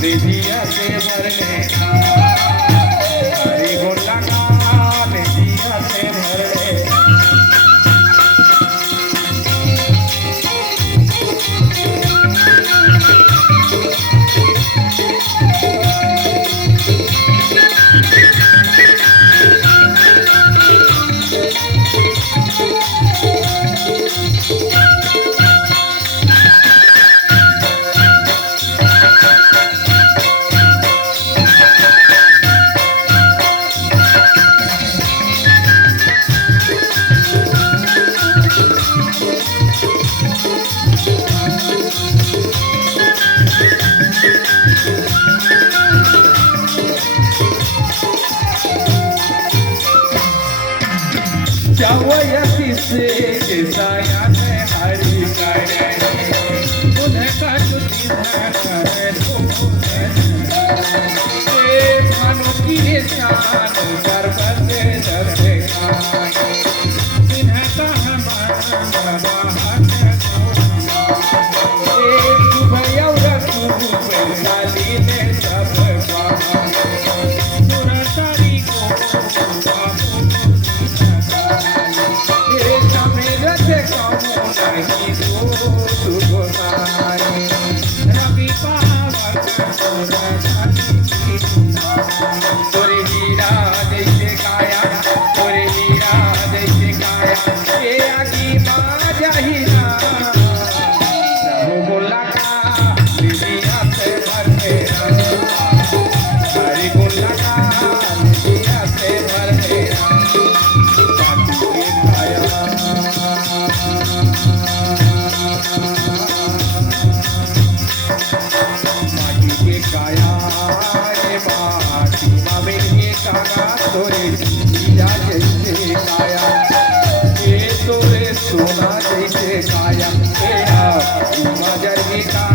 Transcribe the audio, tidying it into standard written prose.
निधिया से भरले हरि गुण लगा निधिया से भरले जावया किसे किसाया ने हरि करे उन्हें का चुनी करे ए मानो की शान पर्वत जैसे इन्हें का हमारा बाहर ए भैया रखू वाली ने सब पावा सुरतारी को रवि पावर